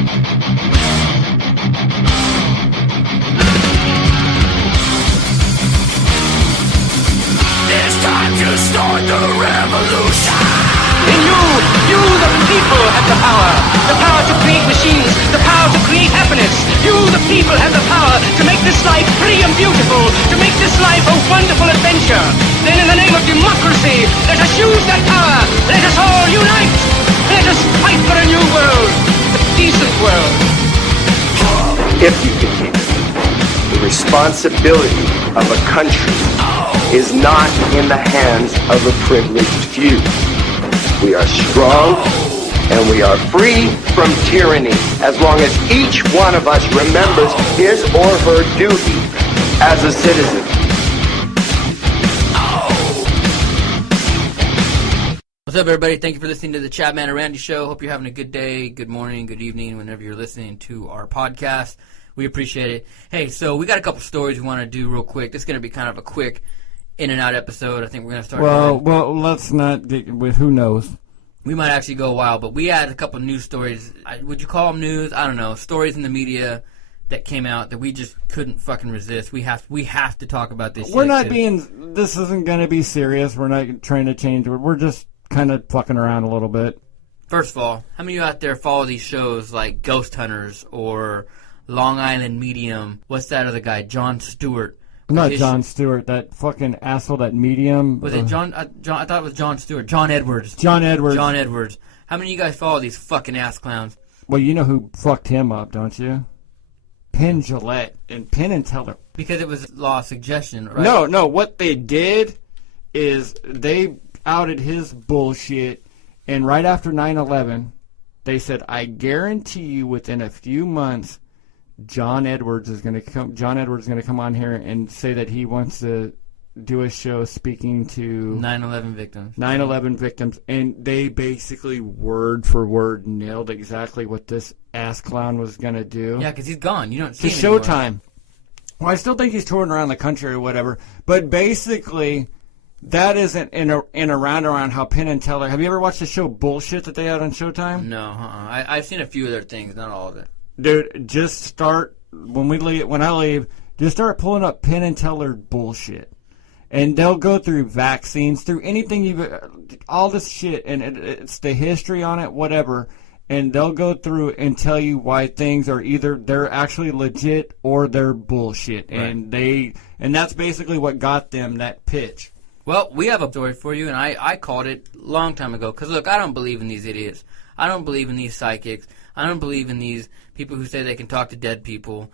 It's time to start the revolution. And you the people have the power to create machines, the power to create happiness. You the people have the power to make this life free and beautiful, to make this life a wonderful adventure. Then in the name of democracy, let us use that power. Let us all unite. Let us fight for a new world, a decent world. If you continue, the responsibility of a country is not in the hands of a privileged few. We are strong and we are free from tyranny as long as each one of us remembers his or her duty as a citizen. What's up, everybody? Thank you for listening to the Chadman and Randy Show. Hope you're having a good day, good morning, good evening, whenever you're listening to our podcast. We appreciate it. Hey, so we got a couple stories we want to do real quick. This is going to be kind of a quick in and out episode. I think we're going to start. Well, let's not get with who knows. We might actually go a while, but we had a couple news stories. Would you call them news? I don't know. Stories in the media that came out that we just couldn't fucking resist. We have to talk about this. We're not being. This isn't going to be serious. We're not trying to change. We're just kind of fucking around a little bit. First of all, how many of you out there follow these shows like Ghost Hunters or Long Island Medium? What's that other guy? Jon Stewart. Not Jon Stewart, that fucking asshole, that Medium. Was it John? I thought it was Jon Stewart. John Edwards. John Edwards. John Edwards. How many of you guys follow these fucking ass clowns? Well, you know who fucked him up, don't you? Penn Jillette and Penn and Teller. Because it was law of suggestion, right? No. What they did is they outed his bullshit, and right after 9/11, they said, I guarantee you within a few months, John Edwards is going to come on here and say that he wants to do a show speaking to 9/11 victims. 9/11 victims, and they basically word for word nailed exactly what this ass clown was going to do. Yeah, because he's gone. You don't see him anymore. Showtime. Well, I still think he's touring around the country or whatever, but basically that isn't in a round how Penn and Teller. Have you ever watched the show Bullshit that they had on Showtime? No, I've seen a few of their things, not all of it. Dude, just start when I leave. Just start pulling up Penn and Teller bullshit, and they'll go through vaccines, through anything all this shit, and it's the history on it, whatever. And they'll go through and tell you why things are either they're actually legit or they're bullshit, right. And that's basically what got them that pitch. Well, we have a story for you, and I called it a long time ago. Because look, I don't believe in these idiots. I don't believe in these psychics. I don't believe in these people who say they can talk to dead people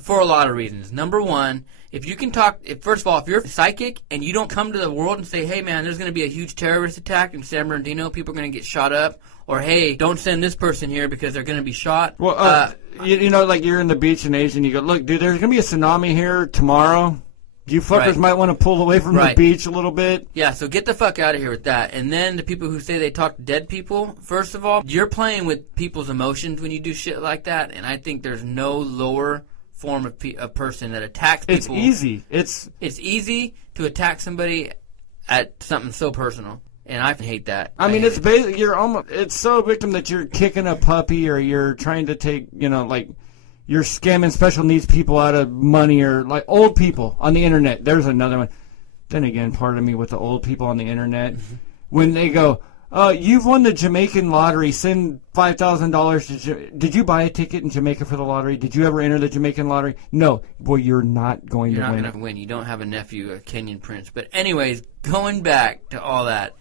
for a lot of reasons. Number one, if you can talk, first of all, if you're psychic and you don't come to the world and say, hey, man, there's going to be a huge terrorist attack in San Bernardino, people are going to get shot up, or, hey, don't send this person here because they're going to be shot. Well, you know, like you're in the beach in Asia and you go, look, dude, there's going to be a tsunami here tomorrow. You fuckers might want to pull away from the beach a little bit. Yeah, so get the fuck out of here with that. And then the people who say they talk to dead people, first of all, you're playing with people's emotions when you do shit like that, and I think there's no lower form of a person that attacks people. It's easy. It's easy to attack somebody at something so personal, and I hate that. I mean, it's basically it's so victim that you're kicking a puppy or you're trying to take, like, you're scamming special needs people out of money, or like old people on the internet. There's another one. Then again, pardon me with the old people on the internet. When they go, you've won the Jamaican lottery, send $5,000 Did you buy a ticket in Jamaica for the lottery? Did you ever enter the Jamaican lottery? No. Well, you're not going to win. You're not going to win. You don't have a nephew, a Kenyan prince. But anyways, going back to all that,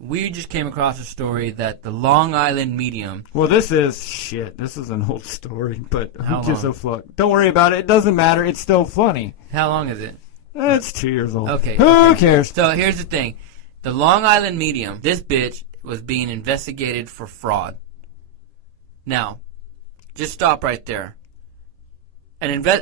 we just came across a story that the Long Island Medium... Well, this is an old story, but who gives a fuck? Don't worry about it. It doesn't matter. It's still funny. How long is it? It's 2 years old. Okay. Who cares? So here's the thing. The Long Island Medium, this bitch was being investigated for fraud. Now, just stop right there.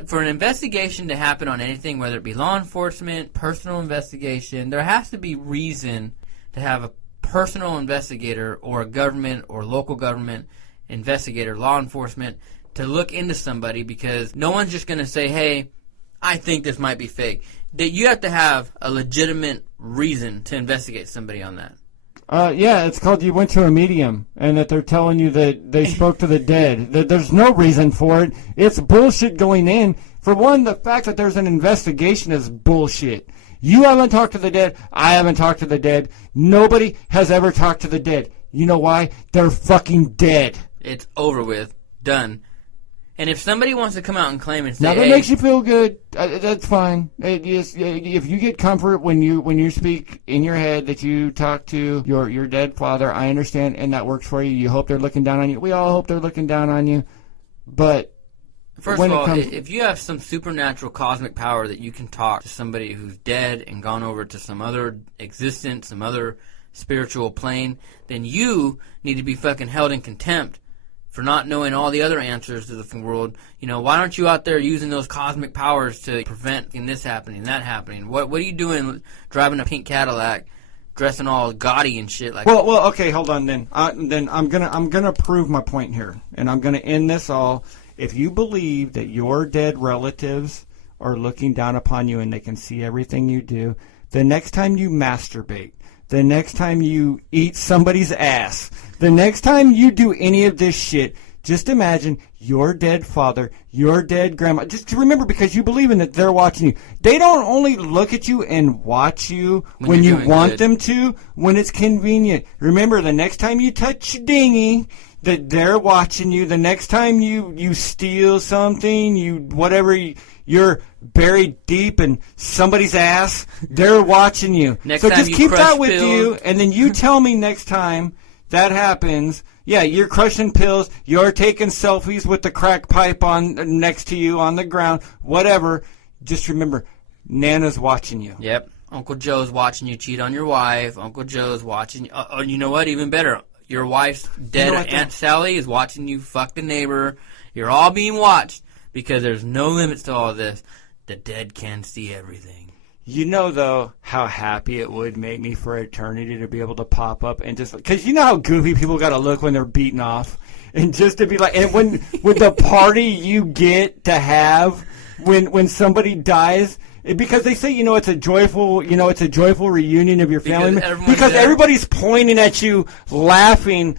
For an investigation to happen on anything, whether it be law enforcement, personal investigation, there has to be reason to have a personal investigator or a government or local government investigator, law enforcement, to look into somebody, because no one's just going to say, hey, I think this might be fake. That you have to have a legitimate reason to investigate somebody on that. Yeah, it's called You Went to a Medium, and that they're telling you that they spoke to the dead. There's no reason for it. It's bullshit going in. For one, the fact that there's an investigation is bullshit. You haven't talked to the dead. I haven't talked to the dead. Nobody has ever talked to the dead. You know why? They're fucking dead. It's over with. Done. And if somebody wants to come out and claim and say, Now that hey, makes you feel good, that's fine. If you get comfort when you speak in your head that you talk to your dead father, I understand, and that works for you. You hope they're looking down on you. We all hope they're looking down on you. But first of all, if you have some supernatural cosmic power that you can talk to somebody who's dead and gone over to some other existence, some other spiritual plane, then you need to be fucking held in contempt for not knowing all the other answers to the world. You know, why aren't you out there using those cosmic powers to prevent this happening, that happening? What are you doing driving a pink Cadillac, dressing all gaudy and shit like that? Well, okay, hold on then. Then I'm gonna prove my point here, and I'm gonna end this all. If you believe that your dead relatives are looking down upon you and they can see everything you do, the next time you masturbate, the next time you eat somebody's ass, the next time you do any of this shit, just imagine your dead father, your dead grandma. Just remember, because you believe in it, they're watching you. They don't only look at you and watch you when you want them to, when it's convenient. Remember, the next time you touch your dinghy, that they're watching you. The next time you steal something, you're buried deep in somebody's ass, they're watching you. Next so time just you keep crush that with pills. you, and then you tell me next time that happens. Yeah, you're crushing pills, you're taking selfies with the crack pipe on next to you on the ground, whatever. Just remember, Nana's watching you. Yep. Uncle Joe's watching you cheat on your wife. Uncle Joe's watching you. You know what? Even better. Your wife's dead Aunt Sally is watching you fuck the neighbor. You're all being watched because there's no limits to all this. The dead can see everything. You know, though, how happy it would make me for eternity to be able to pop up and just... Because you know how goofy people got to look when they're beaten off? And just to be like... And when with the party you get to have when somebody dies... Because they say, it's a joyful reunion of your family. Because everybody's pointing at you, laughing...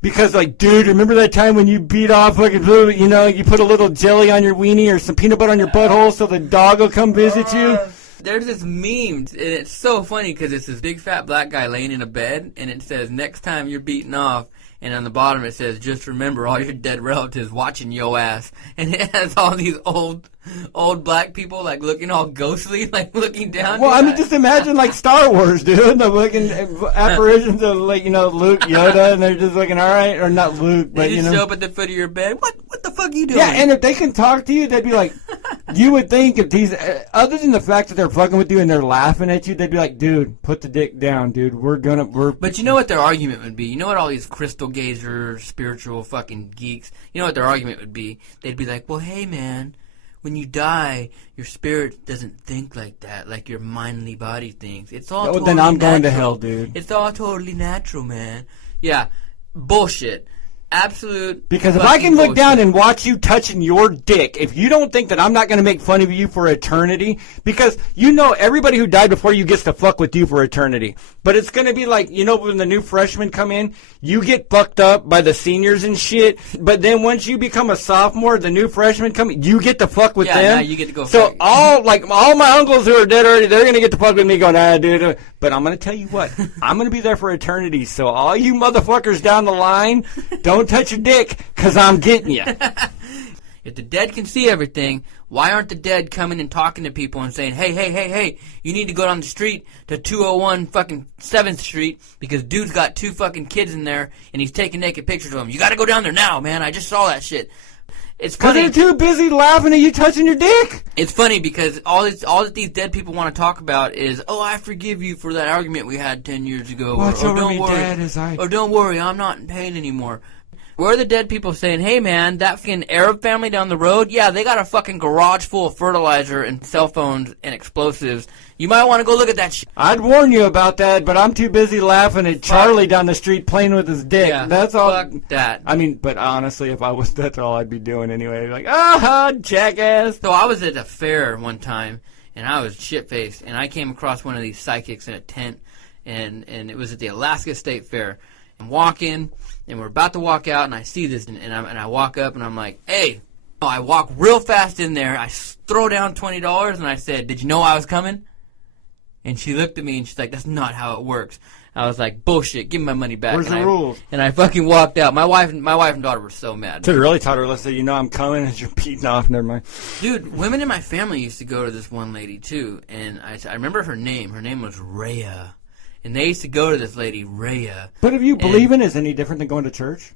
because dude, remember that time when you beat off you put a little jelly on your weenie or some peanut butter on your butthole so the dog will come visit you? There's this meme, and it's so funny because it's this big fat black guy laying in a bed, and it says, next time you're beaten off, and on the bottom it says, just remember all your dead relatives watching yo ass. And it has all these old black people looking all ghostly, looking down. Well, I mean, just imagine Star Wars, dude. The fucking apparitions of Luke, Yoda, and they're just looking all right, or not Luke, but they just show up at the foot of your bed. What the fuck are you doing? Yeah, and if they can talk to you, they'd be like, you would think if these, other than the fact that they're fucking with you and they're laughing at you, they'd be like, dude, put the dick down, dude. But you know what their argument would be? You know what all these crystal gazer, spiritual fucking geeks, you know what their argument would be? They'd be like, well, hey, man, when you die, your spirit doesn't think like that, like your mindly body thinks. It's all totally then I'm natural. going to hell, dude. It's all totally natural, man. Yeah, bullshit. Absolute. Because if I can look down and watch you touching your dick, if you don't think that I'm not going to make fun of you for eternity, because everybody who died before you gets to fuck with you for eternity. But it's going to be when the new freshmen come in, you get fucked up by the seniors and shit. But then once you become a sophomore, the new freshmen come in, you get to fuck with them. Yeah, now you get to go. So all my uncles who are dead already, they're going to get to fuck with me going, dude. But I'm going to tell you what, I'm going to be there for eternity. So all you motherfuckers down the line, don't touch your dick, because I'm getting you. If the dead can see everything, why aren't the dead coming and talking to people and saying, hey, you need to go down the street to 201 fucking 7th Street because dude's got 2 fucking kids in there and he's taking naked pictures of them. You got to go down there now, man. I just saw that shit. It's funny. Because they're too busy laughing at you touching your dick. It's funny because all that these dead people want to talk about is, I forgive you for that argument we had 10 years ago. Watch over don't me, worry. Dad, Or don't worry, I'm not in pain anymore. Where are the dead people saying, hey man, that fucking Arab family down the road, yeah, they got a fucking garage full of fertilizer and cell phones and explosives. You might want to go look at that shit. I'd warn you about that, but I'm too busy laughing at Charlie down the street playing with his dick. Yeah, that's all. Fuck that. I mean, but honestly, if I was, that's all I'd be doing anyway. Jackass. So I was at a fair one time, and I was shit-faced, and I came across one of these psychics in a tent, and it was at the Alaska State Fair. I'm walking, and we're about to walk out, and I see this, and I walk up, and I'm like, hey. I walk real fast in there. I throw down $20, and I said, did you know I was coming? And she looked at me, and she's like, that's not how it works. I was like, bullshit, give me my money back. Where's the rules? And I fucking walked out. My wife and daughter were so mad. So you really taught her, let's say, you know I'm coming, and you're beating off, never mind. Dude, women in my family used to go to this one lady, too, and I remember her name. Her name was Rhea. And they used to go to this lady, Rhea. But if you believe in it, is any different than going to church?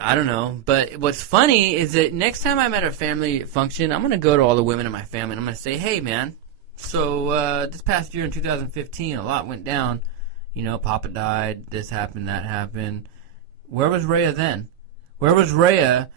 I don't know, but what's funny is that next time I'm at a family function, I'm going to go to all the women in my family, and I'm going to say, hey, man, so this past year in 2015, a lot went down. You know, Papa died, this happened, that happened. Where was Rhea then? Where was Rhea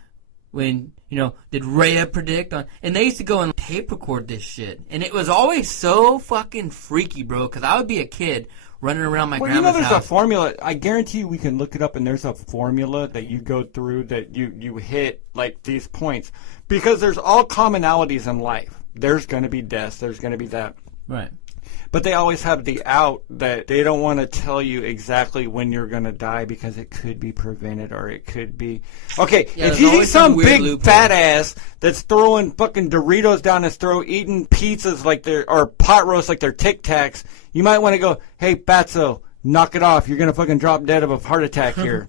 when, you know, did Rhea predict on? And they used to go and tape record this shit, and it was always so fucking freaky, bro, because I would be a kid running around my grandma's you know, there's house. a formula. I guarantee you we can look it up, and there's a formula that you go through that you hit, like, these points. Because there's all commonalities in life. There's going to be death. There's going to be that. Right. But they always have the out that they don't want to tell you exactly when you're going to die because it could be prevented or it could be... Okay, Yeah, if you see some weird big loophole. fat ass that's throwing fucking Doritos down his throat, eating pizzas like they're... or pot roast like they're Tic Tacs, you might want to go, hey, Fatso, knock it off. You're going to fucking drop dead of a heart attack here.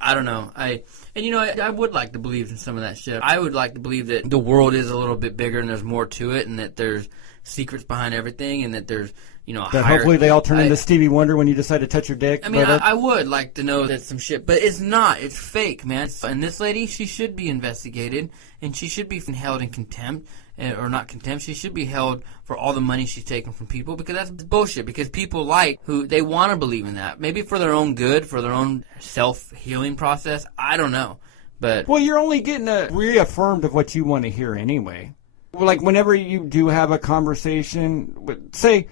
I don't know. And you know, I would like to believe in some of that shit. I would like to believe that the world is a little bit bigger and there's more to it, and that there's secrets behind everything, and that there's, you know, That hopefully they all turn into Stevie Wonder when you decide to touch your dick. I mean, I would like to know that some shit, but it's not. It's fake, man. And this lady, she should be investigated, and she should be held in contempt, or not contempt. She should be held for all the money she's taken from people, because that's bullshit. Because people they want to believe in that. Maybe for their own good, for their own self-healing process. I don't know. But well, you're only getting reaffirmed of what you want to hear anyway. Like, whenever you do have a conversation, say,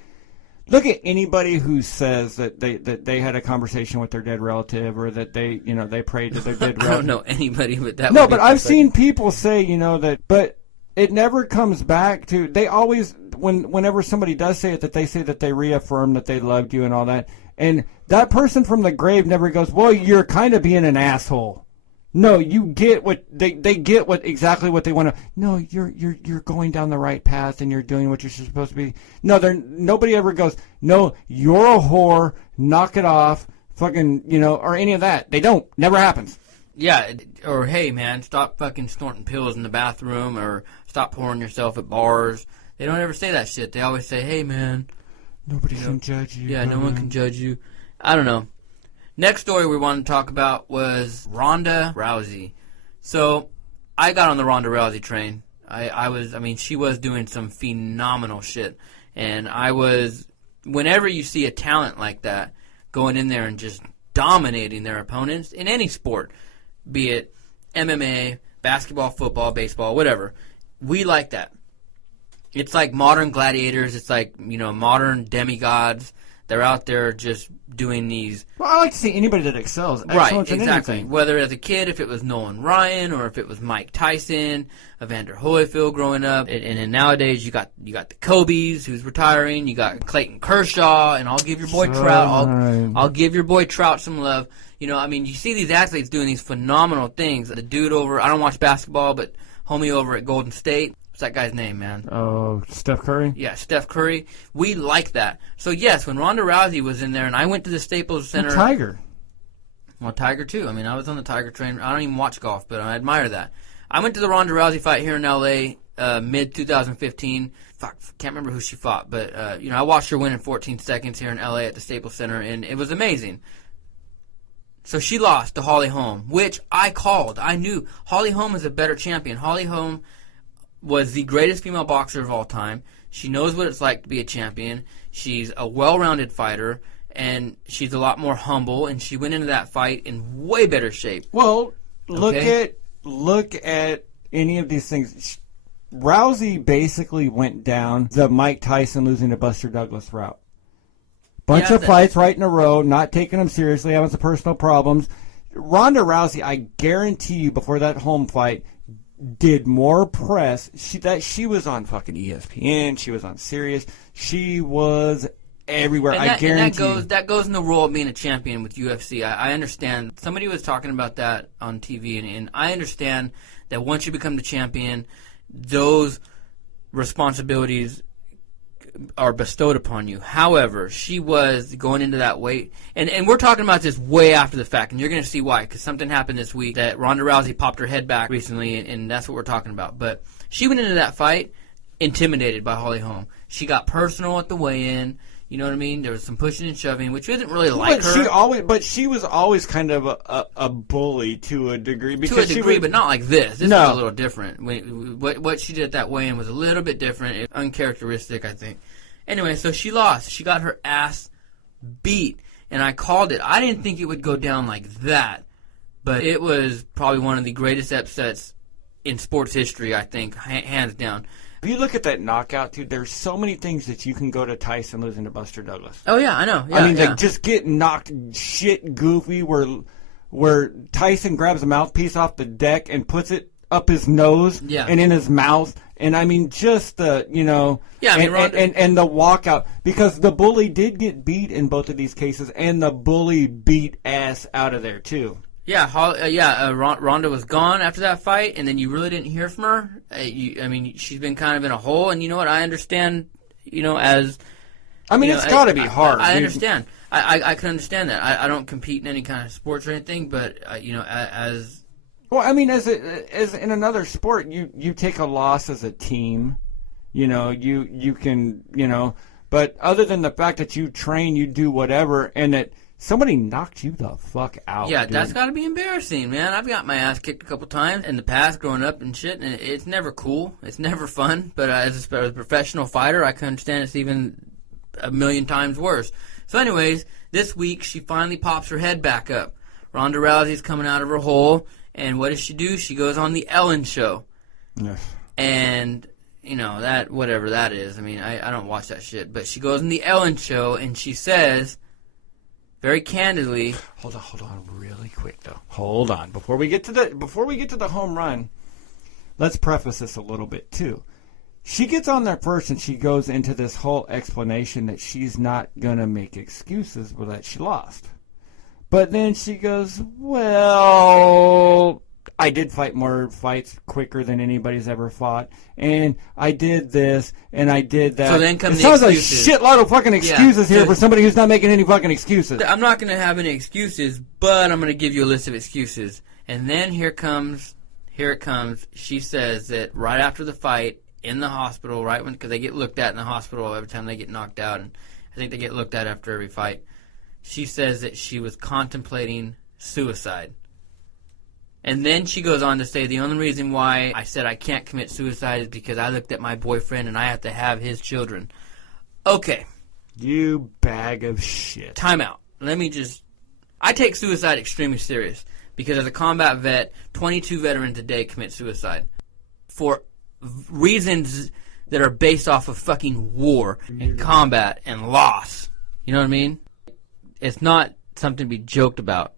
look at anybody who says that they had a conversation with their dead relative, or that they prayed to their dead relative. I don't know anybody, but that. No, but I've seen people say, that, but it never comes back to. They always, whenever somebody does say it, that they say that they reaffirm that they loved you and all that, and that person from the grave never goes, well, you're kind of being an asshole. No, you get what they get exactly what they want to. No, you're going down the right path and you're doing what you're supposed to be. No, nobody ever goes, no, you're a whore, knock it off, fucking, or any of that. They don't. Never happens. Yeah, or hey man, stop fucking snorting pills in the bathroom, or stop pouring yourself at bars. They don't ever say that shit. They always say, hey man, nobody can judge you. Yeah, no one can judge you. I don't know. Next story we wanted to talk about was Ronda Rousey. So, I got on the Ronda Rousey train. She was doing some phenomenal shit. And whenever you see a talent like that going in there and just dominating their opponents in any sport, be it MMA, basketball, football, baseball, whatever, we like that. It's like modern gladiators. It's like, modern demigods. They're out there just doing these... Well, I like to see anybody that excels. Right, exactly. Whether as a kid, if it was Nolan Ryan, or if it was Mike Tyson, Evander Holyfield growing up. And then nowadays, you got the Kobe's, who's retiring. You got Clayton Kershaw, and I'll give your boy Trout. I'll give your boy Trout some love. You see these athletes doing these phenomenal things. The dude over... I don't watch basketball, but homie over at Golden State... What's that guy's name, man? Oh, Steph Curry? Yeah, Steph Curry. We like that. So, yes, when Ronda Rousey was in there, and I went to the Staples Center... Tiger. Well, Tiger, too. I was on the Tiger train. I don't even watch golf, but I admire that. I went to the Ronda Rousey fight here in L.A. Mid-2015. Fuck, can't remember who she fought, but, I watched her win in 14 seconds here in L.A. at the Staples Center, and it was amazing. So she lost to Holly Holm, which I called. I knew Holly Holm is a better champion. Holly Holm was the greatest female boxer of all time. She knows what it's like to be a champion. She's a well-rounded fighter, and she's a lot more humble, and she went into that fight in way better shape. Well, look at any of these things. Rousey basically went down the Mike Tyson losing to Buster Douglas route. Bunch of fights right in a row, not taking them seriously, having some personal problems. Ronda Rousey, I guarantee you, before that home fight, did more press. She was on fucking ESPN. She was on Sirius. She was everywhere. And I guarantee that goes in the role of being a champion with UFC. I understand. Somebody was talking about that on TV, and I understand that once you become the champion, those responsibilities are bestowed upon you. However, she was going into that weight, and we're talking about this way after the fact, and you're going to see why, because something happened this week that Ronda Rousey popped her head back recently, and that's what we're talking about. But she went into that fight intimidated by Holly Holm. She got personal at the weigh-in. You know what I mean? There was some pushing and shoving, which isn't really like her. But she was always kind of a bully to a degree. But not like this. This was a little different. What she did at that weigh-in was a little bit different, uncharacteristic, I think. Anyway, so she lost. She got her ass beat, and I called it. I didn't think it would go down like that, but it was probably one of the greatest upsets in sports history, I think, hands down. If you look at that knockout, dude, there's so many things that you can go to Tyson losing to Buster Douglas. Oh, yeah, I know. Yeah, I mean, like, just get knocked shit goofy where Tyson grabs a mouthpiece off the deck and puts it up his nose and in his mouth. And, I mean, just the, you know, and the walkout. Because the bully did get beat in both of these cases, and the bully beat ass out of there, too. Yeah, Ronda was gone after that fight, and then you really didn't hear from her. I mean, she's been kind of in a hole, and you know what? I understand, you know, as... I mean, it's got to be hard. I understand. I can understand that. I don't compete in any kind of sports or anything, but, you know, as... Well, I mean, as in another sport, you take a loss as a team. You know, you can, you know... But other than the fact that you train, you do whatever, and that... Somebody knocked you the fuck out. Yeah, dude. That's got to be embarrassing, man. I've got my ass kicked a couple times in the past growing up and shit, and it's never cool. It's never fun. But as a professional fighter, I can understand it's even a million times worse. So anyways, this week she finally pops her head back up. Ronda Rousey's coming out of her hole, and what does she do? She goes on the Ellen show. Yes. And... you know, that, whatever that is. I mean, I don't watch that shit. But she goes on the Ellen show, and she says... very candidly. Hold on, really quick though. Hold on, before we get to the home run, let's preface this a little bit too. She gets on there first, and she goes into this whole explanation that she's not gonna make excuses for that she lost. But then she goes, "Well, I did fight more fights quicker than anybody's ever fought, and I did this, and I did that." So then come the excuses. It sounds like a shitload of fucking excuses here for somebody who's not making any fucking excuses. I'm not going to have any excuses, but I'm going to give you a list of excuses. And then here it comes. She says that right after the fight, in the hospital, right when, because they get looked at in the hospital every time they get knocked out, and I think they get looked at after every fight. She says that she was contemplating suicide. And then she goes on to say, the only reason why I said I can't commit suicide is because I looked at my boyfriend and I have to have his children. Okay. You bag of shit. Time out. I take suicide extremely serious because as a combat vet, 22 veterans a day commit suicide for reasons that are based off of fucking war and combat and loss. You know what I mean? It's not something to be joked about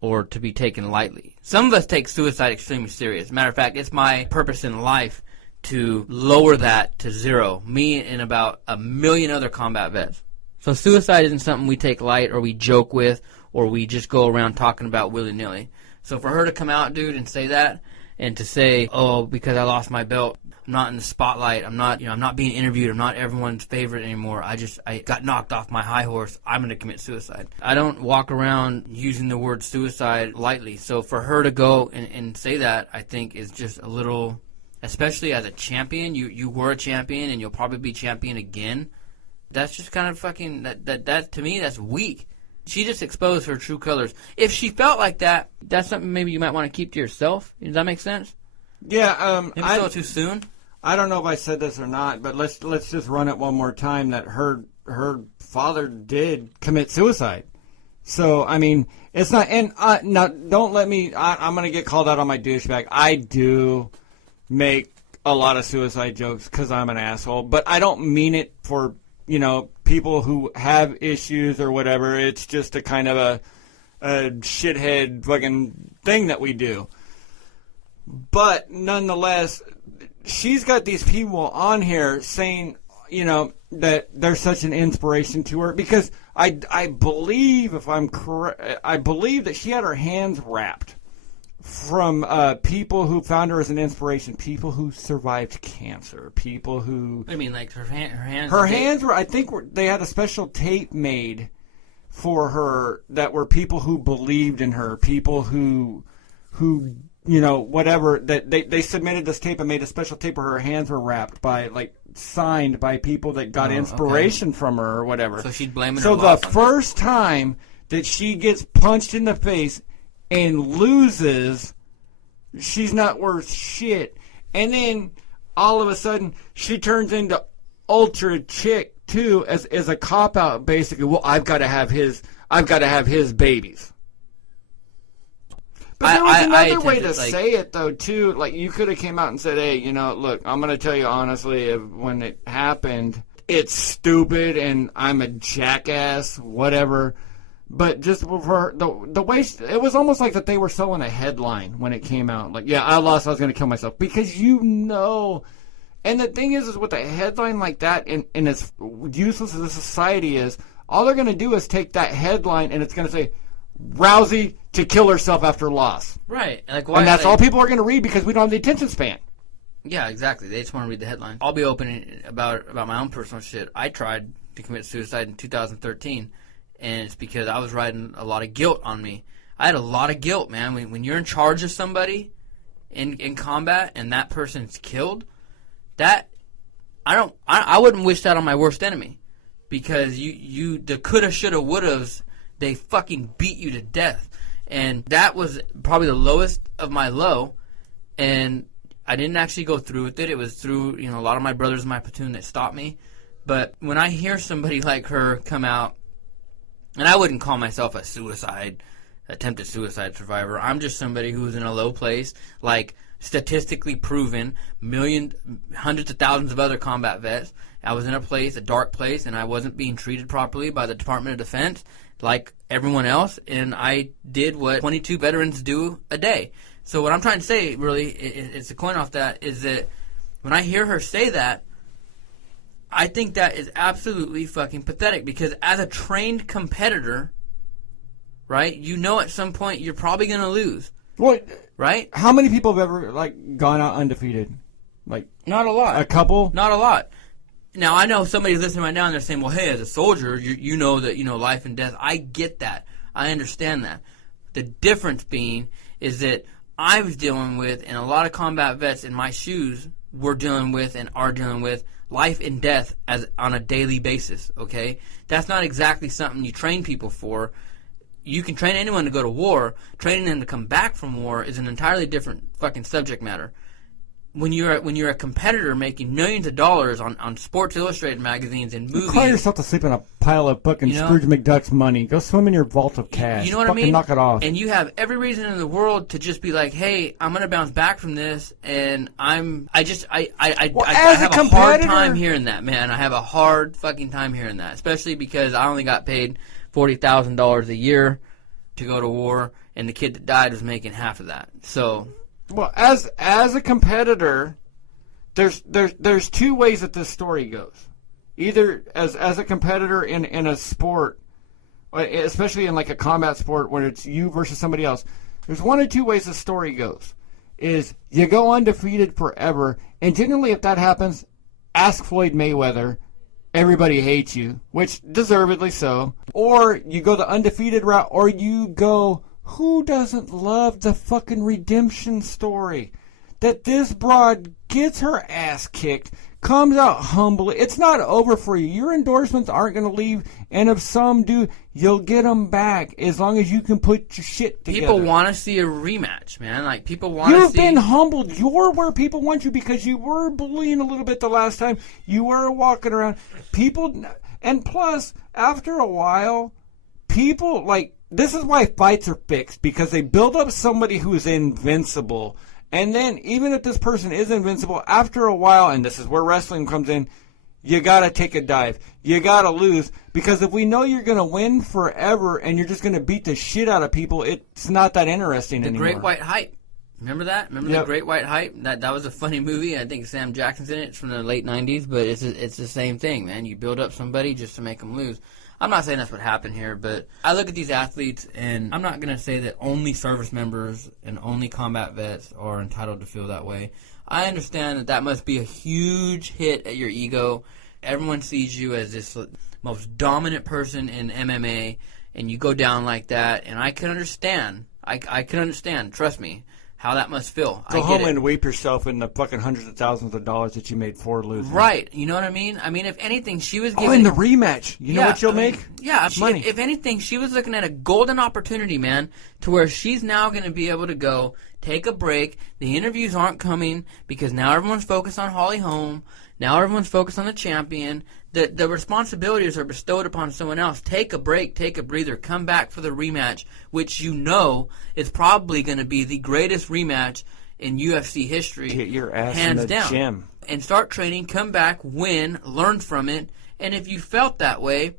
or to be taken lightly. Some of us take suicide extremely serious. Matter of fact, it's my purpose in life to lower that to zero. Me and about 1 million other combat vets. So suicide isn't something we take light or we joke with or we just go around talking about willy-nilly. So for her to come out, dude, and say that, and to say, oh, because I lost my belt, I'm not in the spotlight, I'm not being interviewed, I'm not everyone's favorite anymore, I got knocked off my high horse, I'm going to commit suicide. I don't walk around using the word suicide lightly. So for her to go and say that, I think is just a little, especially as a champion, you were a champion and you'll probably be champion again. That's just kind of fucking, that to me, that's weak. She just exposed her true colors. If she felt like that, that's something maybe you might want to keep to yourself. Does that make sense? Yeah, maybe still too soon. I don't know if I said this or not, but let's just run it one more time that her father did commit suicide. So I mean, it's not. And now, don't let me. I'm gonna get called out on my douchebag. I do make a lot of suicide jokes because I'm an asshole, but I don't mean it for people who have issues or whatever. It's just a kind of a shithead fucking thing that we do. But nonetheless, she's got these people on here saying, that they're such an inspiration to her, because I believe, if I'm correct, I believe that she had her hands wrapped from people who found her as an inspiration, people who survived cancer, people who... What do you mean, like her hands? Her hands were, I think, they had a special tape made for her that were people who believed in her, people who whatever, that they submitted this tape and made a special tape where her hands were wrapped by, like, signed by people that got inspiration from her or whatever. So she'd blame it. So the first time that she gets punched in the face and loses, she's not worth shit. And then all of a sudden she turns into ultra chick too, as a cop out, basically. Well, I've got to have his babies. But there was another way to say it, though, too. Like, you could have came out and said, hey, look, I'm going to tell you honestly, when it happened, it's stupid and I'm a jackass, whatever. But just for the way, it was almost like that they were selling a headline when it came out. Like, yeah, I lost, I was going to kill myself. Because and the thing is with a headline like that, and as useless as a society is, all they're going to do is take that headline and it's going to say, Rousey to kill herself after loss. Right. Like, why? And that's all people are going to read because we don't have the attention span. Yeah, exactly. They just want to read the headline. I'll be open about my own personal shit. I tried to commit suicide in 2013, and it's because I was riding a lot of guilt on me. I had a lot of guilt, man. When you're in charge of somebody in combat and that person's killed, I wouldn't wish that on my worst enemy, because the coulda, shoulda, wouldas, they fucking beat you to death. And that was probably the lowest of my low. And I didn't actually go through with it. It was through, a lot of my brothers in my platoon that stopped me. But when I hear somebody like her come out, and I wouldn't call myself a attempted suicide survivor. I'm just somebody who's in a low place, like statistically proven, hundreds of thousands of other combat vets. I was in a dark place, and I wasn't being treated properly by the Department of Defense like everyone else, and I did what 22 veterans do a day. So what I'm trying to say, really, is to coin off that, is that when I hear her say that, I think that is absolutely fucking pathetic, because as a trained competitor, right, at some point you're probably going to lose. What? Right? How many people have ever, gone out undefeated? Not a lot. A couple? Not a lot. Now, I know somebody's listening right now and they're saying, well, hey, as a soldier, you know that, life and death. I get that. I understand that. The difference being is that I was dealing with, and a lot of combat vets in my shoes were dealing with and are dealing with, life and death on a daily basis, okay? That's not exactly something you train people for. You can train anyone to go to war. Training them to come back from war is an entirely different fucking subject matter. When you're a competitor making millions of dollars on Sports Illustrated magazines and movies, you call yourself to sleep in a pile of fucking Scrooge McDuck's money. Go swim in your vault of cash. You know what I mean? Knock it off. And you have every reason in the world to just be like, hey, I'm gonna bounce back from this, and I have a hard time hearing that, man. I have a hard fucking time hearing that, especially because I only got paid $40,000 a year to go to war, and the kid that died was making half of that. So. Well, as a competitor, there's two ways that this story goes. Either as a competitor in a sport, especially in like a combat sport where it's you versus somebody else, there's one of two ways the story goes. Is you go undefeated forever, and generally if that happens, ask Floyd Mayweather, everybody hates you, which deservedly so. Or you go the undefeated route, or you go... Who doesn't love the fucking redemption story? That this broad gets her ass kicked, comes out humbly. It's not over for you. Your endorsements aren't going to leave, and if some do, you'll get them back as long as you can put your shit together. People want to see a rematch, man. Like, people want to see... You've been humbled. You're where people want you because you were bullying a little bit the last time. You were walking around. People... And plus, after a while, people, this is why fights are fixed, because they build up somebody who's invincible. And then, even if this person is invincible, after a while, and this is where wrestling comes in, you gotta take a dive. You gotta lose. Because if we know you're gonna win forever and you're just gonna beat the shit out of people, it's not that interesting anymore. The great white hype. Remember that? Remember Yep. The Great White Hype? That was a funny movie. I think Sam Jackson's in it. It's from the late 90s, but it's the same thing, man. You build up somebody just to make them lose. I'm not saying that's what happened here, but I look at these athletes, and I'm not going to say that only service members and only combat vets are entitled to feel that way. I understand that must be a huge hit at your ego. Everyone sees you as this most dominant person in MMA, and you go down like that, and I can understand. I can understand, trust me, how that must feel. Go home and weep yourself in the fucking hundreds of thousands of dollars that you made for losing. Right. You know what I mean? I mean, if anything, she was given... Oh, in the rematch. You know what you'll make? Yeah. Money. If anything, she was looking at a golden opportunity, man, to where she's now going to be able to go take a break. The interviews aren't coming because now everyone's focused on Holly Holm. Now everyone's focused on the champion. The responsibilities are bestowed upon someone else. Take a break, take a breather, come back for the rematch, which you know is probably going to be the greatest rematch in UFC history. Get your ass hands in the down. gym. And start training, come back, win, learn from it. And if you felt that way,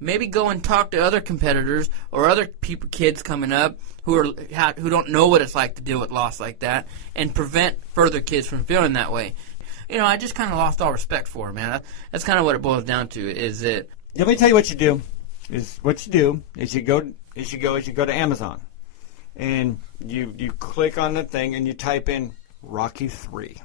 maybe go and talk to other competitors or other kids coming up who don't know what it's like to deal with loss like that and prevent further kids from feeling that way. You know, I just kind of lost all respect for her, man. That's kind of what it boils down to. Is that? Let me tell you what you do. You go to Amazon, and you click on the thing and you type in Rocky 3,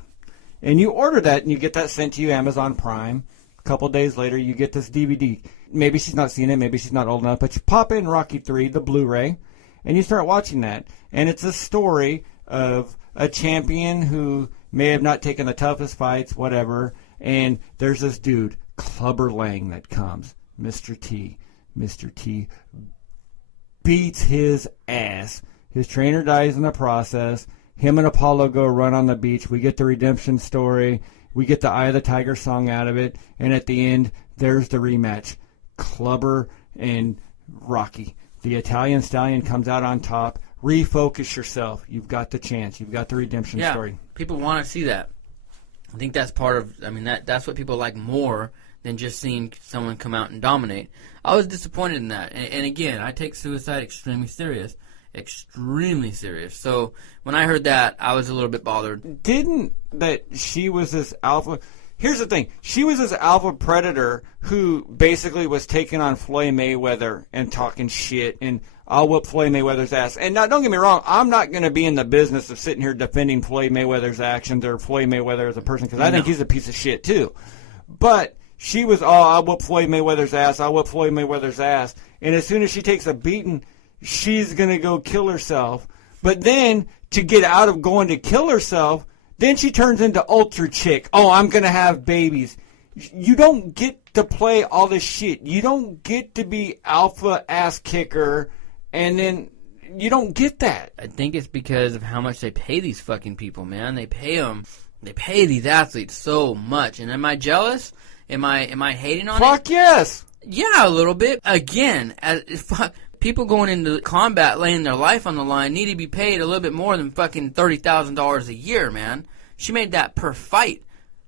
and you order that and you get that sent to you Amazon Prime. A couple days later, you get this DVD. Maybe she's not seen it. Maybe she's not old enough. But you pop in Rocky 3, the Blu-ray, and you start watching that. And it's a story of a champion who may have not taken the toughest fights, whatever, and there's this dude, Clubber Lang, that comes. Mr. T beats his ass. His trainer dies in the process. Him and Apollo go run on the beach. We get the redemption story. We get the Eye of the Tiger song out of it. And at the end, there's the rematch. Clubber and Rocky. The Italian Stallion comes out on top. Refocus yourself. You've got the chance. You've got the redemption story. People want to see that. I think that's part of, that's what people like more than just seeing someone come out and dominate. I was disappointed in that. And again, I take suicide extremely serious. Extremely serious. So when I heard that, I was a little bit bothered. Didn't that she was this alpha... Here's the thing. She was this alpha predator who basically was taking on Floyd Mayweather and talking shit, and I'll whoop Floyd Mayweather's ass. And now, don't get me wrong, I'm not going to be in the business of sitting here defending Floyd Mayweather's actions or Floyd Mayweather as a person, because I think he's a piece of shit too. But she was, I'll whoop Floyd Mayweather's ass, I'll whoop Floyd Mayweather's ass. And as soon as she takes a beating, she's going to go kill herself. But then, to get out of going to kill herself, then she turns into ultra chick. Oh, I'm going to have babies. You don't get to play all this shit. You don't get to be alpha ass kicker, and then you don't get that. I think it's because of how much they pay these fucking people, man. They pay these athletes so much. And am I jealous? Am I hating on it? Fuck yes. Yeah, a little bit. Again, people going into combat, laying their life on the line, need to be paid a little bit more than fucking $30,000 a year, man. She made that per fight.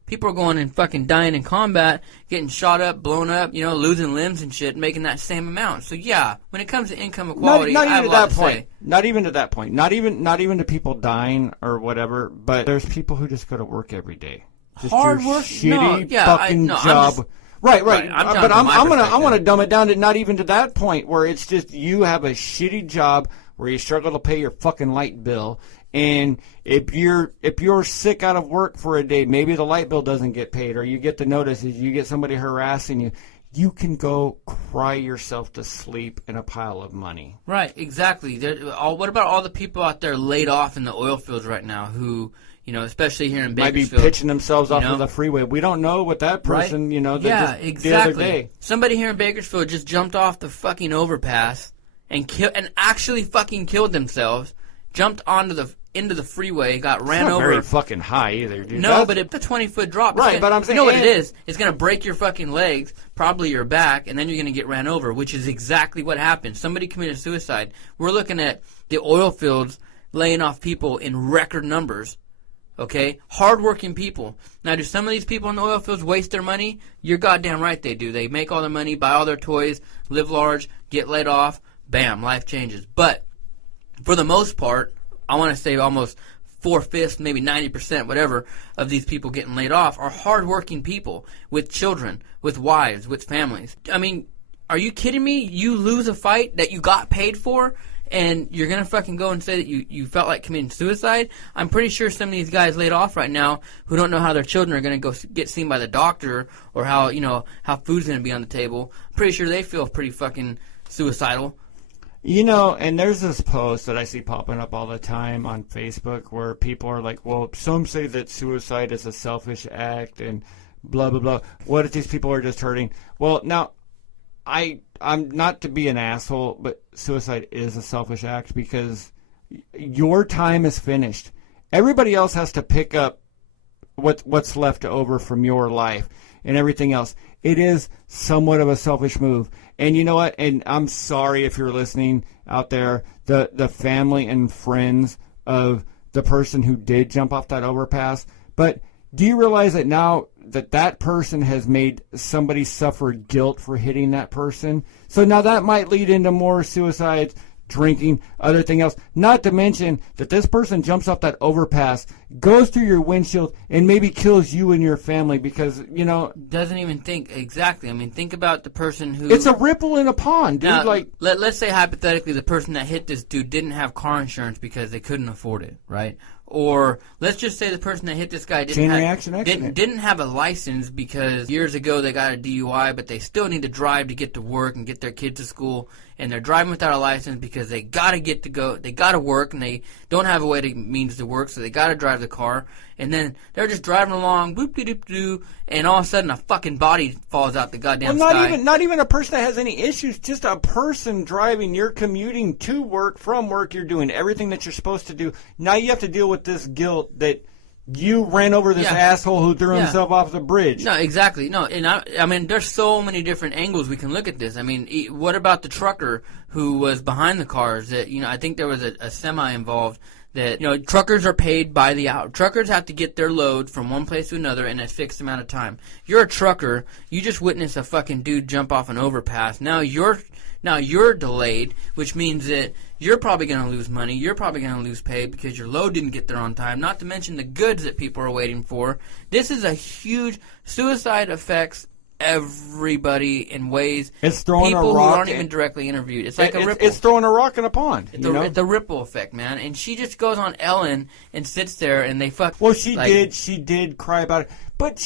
People are going and fucking dying in combat, getting shot up, blown up, losing limbs and shit, making that same amount. So yeah, when it comes to income equality, not I have even a lot to that to point. say. Not even to that point. Not even to people dying or whatever. But there's people who just go to work every day. Just Hard your work? shitty No, fucking job. Right. I'm I want to dumb it down to not even to that point where it's just you have a shitty job where you struggle to pay your fucking light bill, and if you're sick out of work for a day, maybe the light bill doesn't get paid, or you get the notices, you get somebody harassing you. You can go cry yourself to sleep in a pile of money. Right, exactly. What about all the people out there laid off in the oil fields right now who, especially here in Bakersfield, might be pitching themselves off of the freeway. We don't know what that person, right? Exactly. The other day. Somebody here in Bakersfield just jumped off the fucking overpass and actually fucking killed themselves. Jumped into the freeway, got ran over. Very fucking high either, dude. No, but it's a 20-foot drop. Right, but I'm saying, you know what it is? It's going to break your fucking legs, probably your back, and then you're going to get ran over, which is exactly what happened. Somebody committed suicide. We're looking at the oil fields laying off people in record numbers. Okay? Hardworking people. Now, do some of these people in the oil fields waste their money? You're goddamn right they do. They make all their money, buy all their toys, live large, get laid off, bam, life changes. But for the most part, I want to say almost 4/5, maybe 90%, whatever, of these people getting laid off are hardworking people with children, with wives, with families. I mean, are you kidding me? You lose a fight that you got paid for, and you're going to fucking go and say that you felt like committing suicide? I'm pretty sure some of these guys laid off right now who don't know how their children are going to go get seen by the doctor, or how, how food's going to be on the table. I'm pretty sure they feel pretty fucking suicidal. And there's this post that I see popping up all the time on Facebook where people are like, well, some say that suicide is a selfish act and blah, blah, blah. What if these people are just hurting? Well, now, I'm not to be an asshole, but suicide is a selfish act because your time is finished. Everybody else has to pick up what's left over from your life and everything else. It is somewhat of a selfish move. And you know what? And I'm sorry if you're listening out there, the family and friends of the person who did jump off that overpass. But do you realize that now that person has made somebody suffer guilt for hitting that person? So now that might lead into more suicides, drinking, other thing else. Not to mention that this person jumps off that overpass, goes through your windshield, and maybe kills you and your family because, doesn't even think. Exactly. I mean, think about the person who... It's a ripple in a pond, dude. Now, let's say hypothetically the person that hit this dude didn't have car insurance because they couldn't afford it, right? Or let's just say the person that hit this guy didn't have a license because years ago they got a DUI, but they still need to drive to get to work and get their kids to school, and they're driving without a license because they gotta they gotta work, and they don't have a way to means to work, so they gotta drive the car, and then they're just driving along, boop de doop doo, and all of a sudden a fucking body falls out the goddamn sky. Not even a person that has any issues, just a person driving. You're commuting to work, from work, you're doing everything that you're supposed to do. Now you have to deal with this guilt that you ran over this asshole who threw himself off the bridge. No, exactly. No, and I mean, there's so many different angles we can look at this. I mean, what about the trucker who was behind the cars? That I think there was a semi involved. That truckers are paid by the hour. Truckers have to get their load from one place to another in a fixed amount of time. You're a trucker. You just witnessed a fucking dude jump off an overpass. Now you're delayed, which means that you're probably going to lose money. You're probably going to lose pay because your load didn't get there on time, not to mention the goods that people are waiting for. This is a huge... Suicide affects everybody in ways. It's throwing people a rock. who aren't even directly interviewed. It's like a ripple. It's throwing a rock in a pond. It's a ripple effect, man. And she just goes on Ellen and sits there and they fuck... Well, she did cry about it. But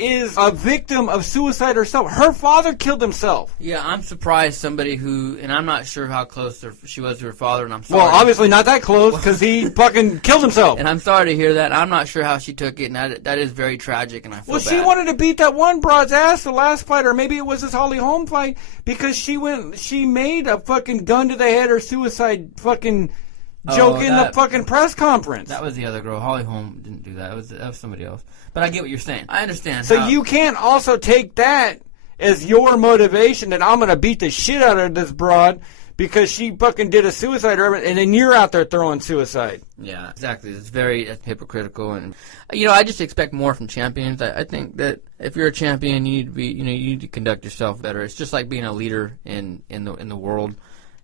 is a victim of suicide herself. Her father killed himself. Yeah, I'm surprised somebody who, and I'm not sure how close she was to her father, and I'm sorry. Well, obviously not that close, because he fucking killed himself. And I'm sorry to hear that. I'm not sure how she took it, and that is very tragic, and I feel bad. Well, she wanted to beat that one broad's ass the last fight, or maybe it was this Holly Holm fight, because she made a fucking gun to the head or suicide fucking joke in the fucking press conference. That was the other girl. Holly Holm didn't do that. That was somebody else. But I get what you're saying. I understand. So you can't also take that as your motivation that I'm going to beat the shit out of this broad because she fucking did a suicide, and then you're out there throwing suicide. Yeah, exactly. It's very hypocritical, and I just expect more from champions. I think that if you're a champion, you need to be, you need to conduct yourself better. It's just like being a leader in the world.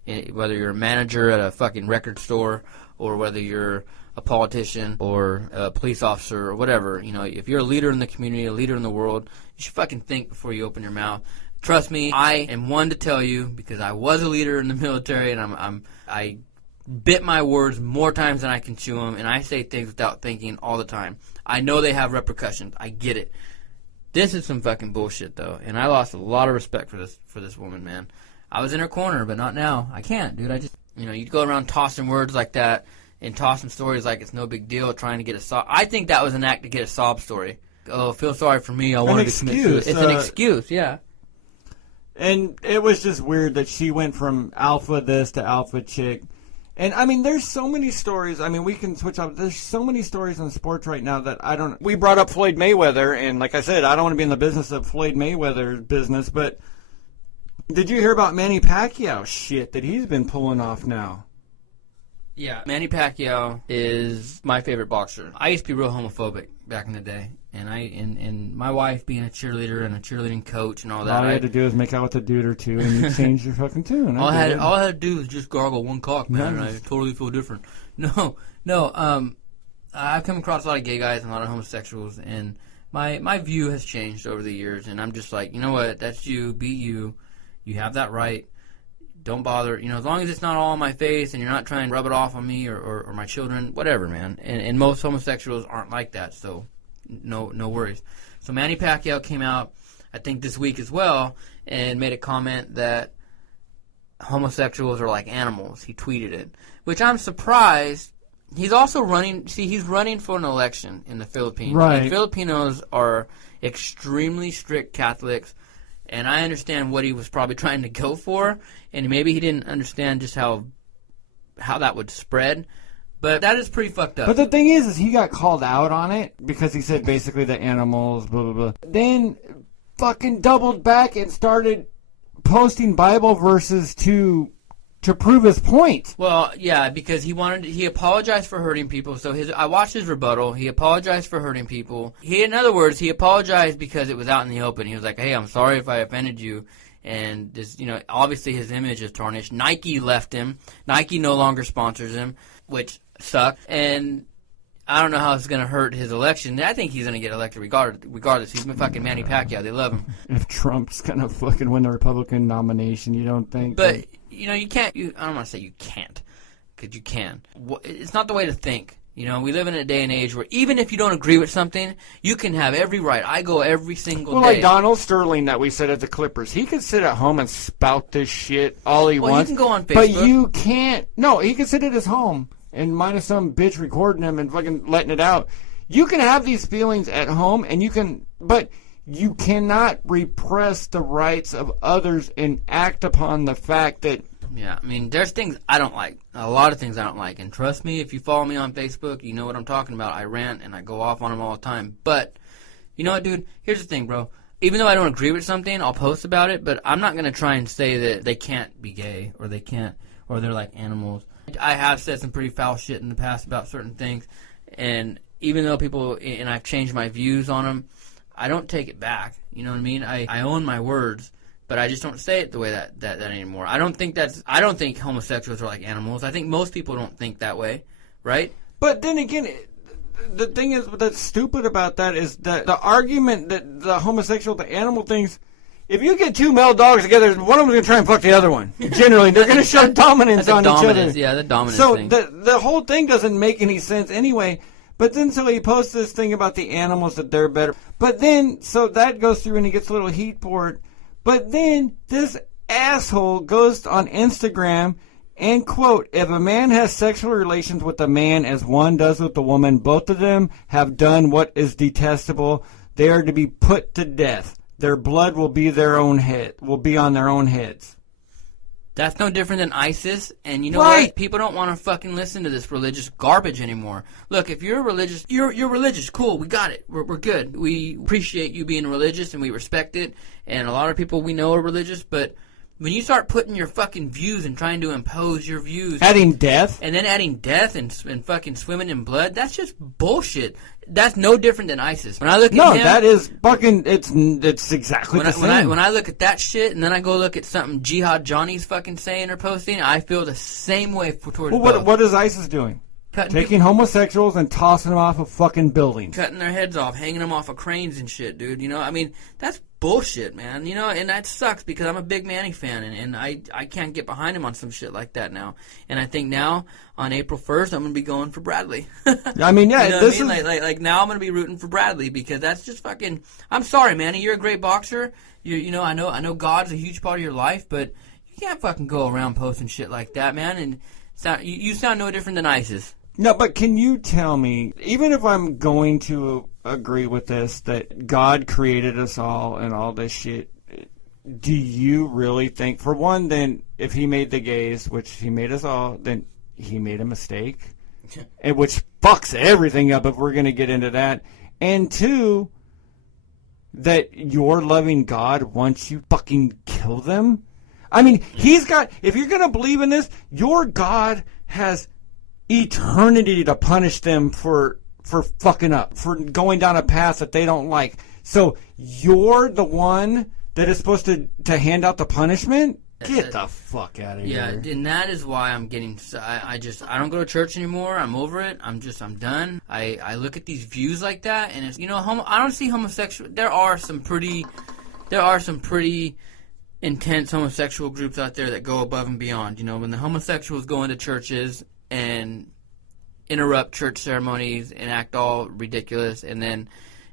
Whether you're a manager at a fucking record store or whether you're a politician or a police officer or whatever, if you're a leader in the community, a leader in the world, you should fucking think before you open your mouth. Trust me, I am one to tell you because I was a leader in the military and I bit my words more times than I can chew them, and I say things without thinking all the time. I know they have repercussions. I get it. This is some fucking bullshit though, and I lost a lot of respect for this woman, man. I was in her corner, but not now. I can't, dude. I just, you go around tossing words like that and tossing stories like it's no big deal, trying to get a sob. I think that was an act to get a sob story. Oh, feel sorry for me. I wanted to commit suicide. It's an excuse, yeah. And it was just weird that she went from alpha this to alpha chick. And, I mean, there's so many stories. I mean, we can switch up. There's so many stories in sports right now that I don't... We brought up Floyd Mayweather, and like I said, I don't want to be in the business of Floyd Mayweather's business, but... Did you hear about Manny Pacquiao shit that he's been pulling off now? Yeah, Manny Pacquiao is my favorite boxer. I used to be real homophobic back in the day, and my wife being a cheerleader and a cheerleading coach and all that. All you had to do is make out with a dude or two, and you changed your fucking tune. All I had to do was just gargle one cock, man, and I totally feel different. No, No, I've come across a lot of gay guys and a lot of homosexuals, and my view has changed over the years, and I'm just like, you know what, that's you, be you. You have that right. Don't bother, as long as it's not all in my face and you're not trying to rub it off on me or my children, whatever, man. And most homosexuals aren't like that, so no worries. So Manny Pacquiao came out, I think this week as well, and made a comment that homosexuals are like animals. He tweeted it, which I'm surprised. He's also running for an election in the Philippines. Right. And Filipinos are extremely strict Catholics. And I understand what he was probably trying to go for, and maybe he didn't understand just how that would spread. But that is pretty fucked up. But the thing is he got called out on it because he said basically the animals, blah, blah, blah. Then fucking doubled back and started posting Bible verses to prove his point. Well, yeah, because he apologized for hurting people. So I watched his rebuttal. He apologized for hurting people. In other words, he apologized because it was out in the open. He was like, "Hey, I'm sorry if I offended you." And this, obviously his image is tarnished. Nike left him. Nike no longer sponsors him, which sucks. And I don't know how it's going to hurt his election. I think he's going to get elected regardless. He's been fucking Manny Pacquiao. They love him. If Trump's going to fucking win the Republican nomination, you don't think? But you can't. I don't want to say you can't, because you can. It's not the way to think. We live in a day and age where even if you don't agree with something, you can have every right. I go every single day. Well, like Donald Sterling that we said at the Clippers, he could sit at home and spout this shit all he wants. Well, he can go on Facebook. But you can't. No, he can sit at his home and minus some bitch recording him and fucking letting it out. You can have these feelings at home, but you cannot repress the rights of others and act upon the fact that... Yeah, I mean, there's things I don't like. A lot of things I don't like. And trust me, if you follow me on Facebook, you know what I'm talking about. I rant and I go off on them all the time. But, you know what, dude? Here's the thing, bro. Even though I don't agree with something, I'll post about it, but I'm not going to try and say that they can't be gay or they're like animals. I have said some pretty foul shit in the past about certain things, and even though and I've changed my views on them, I don't take it back. You know what I mean? I own my words, but I just don't say it the way that anymore. I don't think homosexuals are like animals. I think most people don't think that way, right? But then again, the thing is that's stupid about that is that the argument that the homosexual, the animal things. If you get two male dogs together, one of them's going to try and fuck the other one. Generally, they're going to show dominance on each other. Yeah, the dominance thing. So the whole thing doesn't make any sense anyway. But then so he posts this thing about the animals, that they're better. But then, so that goes through and he gets a little heat for it. But then this asshole goes on Instagram and, quote, if a man has sexual relations with a man as one does with a woman, both of them have done what is detestable. They are to be put to death. Their blood will be on their own heads. That's no different than ISIS, and you know right. what? People don't want to fucking listen to this religious garbage anymore. Look, if you're religious, you're religious. Cool, we got it. We're good. We appreciate you being religious, and we respect it. And a lot of people we know are religious, but when you start putting your fucking views and trying to impose your views... Adding death? And then adding death and fucking swimming in blood, that's just bullshit. That's no different than ISIS. When I look at him... that is fucking... It's exactly the same. When I look at that shit and then I go look at something Jihad Johnny's fucking saying or posting, I feel the same way towards both. What is ISIS doing? Taking homosexuals and tossing them off of fucking buildings. Cutting their heads off, hanging them off of cranes and shit, dude. I mean, that's bullshit, man. And that sucks because I'm a big Manny fan, and I can't get behind him on some shit like that now. And I think now, on April 1st, I'm going to be going for Bradley. I mean, yeah. This is... Like now I'm going to be rooting for Bradley because that's just fucking... I'm sorry, Manny. You're a great boxer. I know God's a huge part of your life, but you can't fucking go around posting shit like that, man. And you sound no different than ISIS. No, but can you tell me, even if I'm going to agree with this, that God created us all and all this shit, do you really think, for one, then if he made the gays, which he made us all, then he made a mistake, and which fucks everything up if we're going to get into that, and two, that your loving God wants you fucking kill them? I mean, if you're going to believe in this, your God has eternity to punish them for fucking up, for going down a path that they don't like. So you're the one that is supposed to hand out the punishment? Get the fuck out of Yeah, here. and that is why I'm getting. I don't go to church anymore. I'm over it. I'm done. I look at these views like that, and it's I don't see homosexual. There are some pretty intense homosexual groups out there that go above and beyond. When the homosexuals go into churches and interrupt church ceremonies and act all ridiculous, and then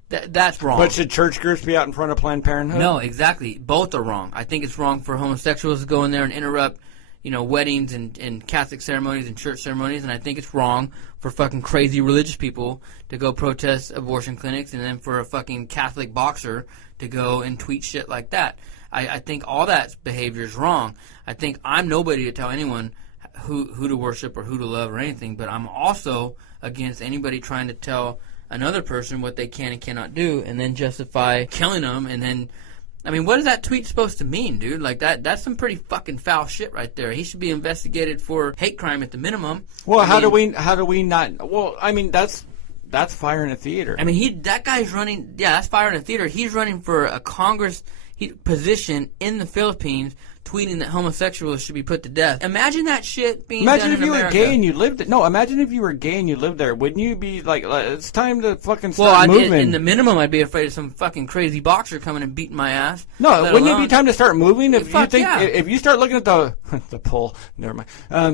that's wrong. But should church groups be out in front of Planned Parenthood? No, exactly. Both are wrong. I think it's wrong for homosexuals to go in there and interrupt, weddings and Catholic ceremonies and church ceremonies, and I think it's wrong for fucking crazy religious people to go protest abortion clinics, and then for a fucking Catholic boxer to go and tweet shit like that. I think all that behavior is wrong. I think I'm nobody to tell anyone who to worship or who to love or anything, but I'm also against anybody trying to tell another person what they can and cannot do and then justify killing them. And then, what is that tweet supposed to mean, dude? Like, that's some pretty fucking foul shit right there. He should be investigated for hate crime at the minimum. Well, how do we not? Well, that's fire in a theater. That guy's running. Yeah, that's fire in a theater. He's running for a Congress position in the Philippines, tweeting that homosexuals should be put to death. Imagine that shit being done in America. Imagine if you were gay and you lived. No, imagine if you were gay and you lived there. Wouldn't you be like it's time to fucking start moving? In the minimum, I'd be afraid of some fucking crazy boxer coming and beating my ass. No, wouldn't it be time to start moving? If you start looking at the poll, never mind.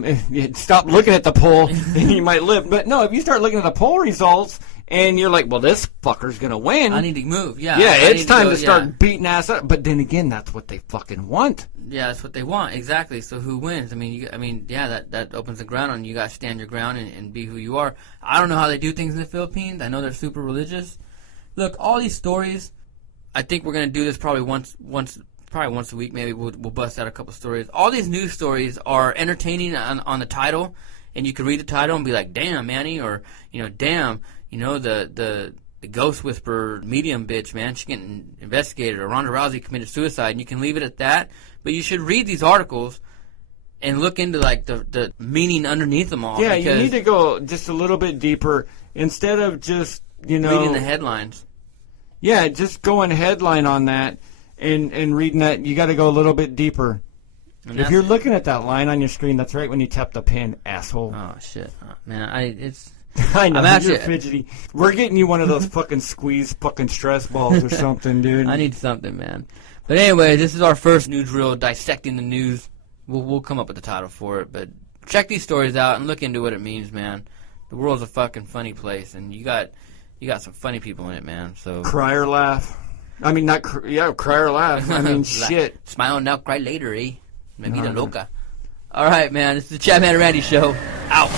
If you stop looking at the poll, then you might live. But no, if you start looking at the poll results. And you're like, well, this fucker's going to win. I need to move, yeah. Yeah, it's time to start beating ass up. But then again, that's what they fucking want. Yeah, that's what they want, exactly. So who wins? That opens the ground on you. You got to stand your ground and be who you are. I don't know how they do things in the Philippines. I know they're super religious. Look, all these stories, I think we're going to do this probably once a week. Maybe we'll bust out a couple stories. All these news stories are entertaining on the title, and you can read the title and be like, damn, Manny, or, damn, the ghost whisperer medium bitch, man, she's getting investigated, or Ronda Rousey committed suicide, and you can leave it at that. But you should read these articles and look into like the meaning underneath them all. Yeah, you need to go just a little bit deeper instead of just reading the headlines. Yeah, just going headline on that and reading that. You got to go a little bit deeper. If you're looking at that line on your screen, that's right when you tap the pin, asshole. Oh shit, man, I know, you're fidgety. We're getting you one of those fucking squeeze fucking stress balls or something, dude. I need something, man. But anyway, this is our first newsreel, Dissecting the News. We'll come up with the title for it, but check these stories out and look into what it means, man. The world's a fucking funny place, and you got some funny people in it, man. So cry or laugh. Cry or laugh. Shit. Smile now, cry later, eh? Mamita loca. All right, man. This is the Chadman and Randy Show. Out.